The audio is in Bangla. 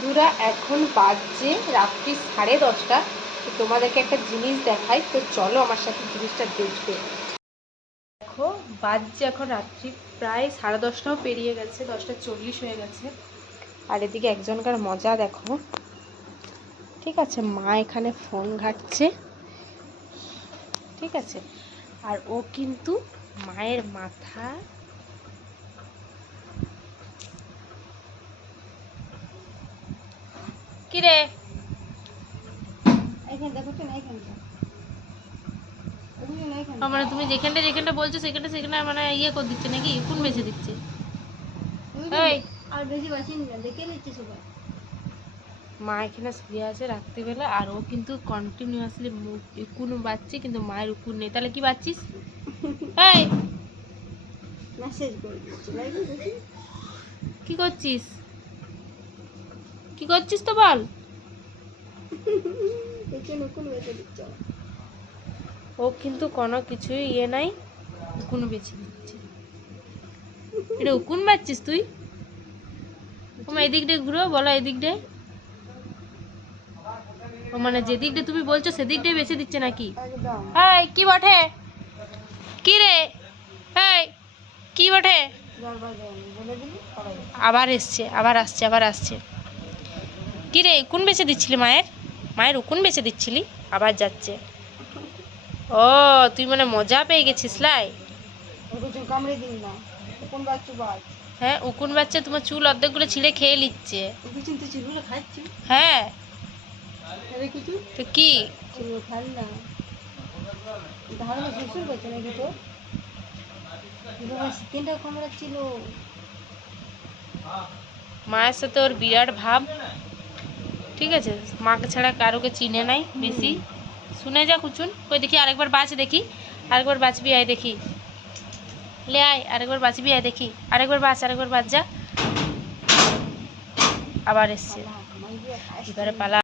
বন্ধুরা এখন বাজছে রাত্রি 10:30। তো তোমাদেরকে একটা জিনিস দেখাই, তো চলো আমার সাথে জিনিসটা দেখবে। দেখো বাজছে এখন রাত্রি প্রায় 10:30টাও পেরিয়ে গেছে, 10:40 হয়ে গেছে। আর এদিকে একজনকার মজা দেখো। ঠিক আছে, মা এখানে ফোন ঘাঁটছে, ঠিক আছে। আর ও কিন্তু মায়ের মাথা কি রে মানে তুমি যেখানটা যেখানটা বলছো সেখানটা সেখানে মানে ইয়ে করে দিচ্ছে নাকি, কোন বেছে দিচ্ছে? আর বেশি বাঁচিয়ে দেখে নিচ্ছে সবাই। মা এখানে শুয়ে আছে রাত্রিবেলা, আর ও কিন্তু কন্টিনিউয়াসলি উকুন বাজছে, কিন্তু মায়ের উকুন নেই। তাহলে কি বাজছিস? এই মেসেজ করে দিচ্ছি, কি করছিস? কি করছিস তো বল। ও কিন্তু কোনো কিছুই ইয়ে নাই, উকুন বেছে দিচ্ছে। এটা উকুন বাজছিস তুই? তোমার এদিক দিয়ে ঘুরো, বলো এদিক দিয়ে। ও মানে যেদিক দিয়ে তুমি বলছো সেদিক দিয়ে বেছে দিচ্ছে নাকি? এই কি বটে? কি রে? এই কি বটে? আবার এসছে, আবার আসছে, আবার আসছে। কি রে, উকুন বেছে দিচ্ছিলি মায়ের? মায়ের উকুন বেছে দিচ্ছিলি, আবার যাচ্ছে। ও তুই মানে মজা পেয়ে গেছিস লাই। হ্যাঁ উকুন বাচ্চা, তোমার চুল অর্ধেকগুলো ছিঁড়ে খেয়ে নিচ্ছে। হ্যাঁ তো কি মায়ের সাথে ওর বিরাট ভাব, ঠিক আছে। মাকে ছাড়া কারোকে চিনে নাই বেশি। শুনে যা কুচুন, কই দেখি আরেকবার বাঁচ, দেখি আরেকবার বাঁচবি, আয় দেখি, লে আয় আরেকবার বাঁচবি, আয় দেখি আরেকবার বাঁচ, আরেকবার বাঁচ যা। আবার এসছে, এবারে পালা।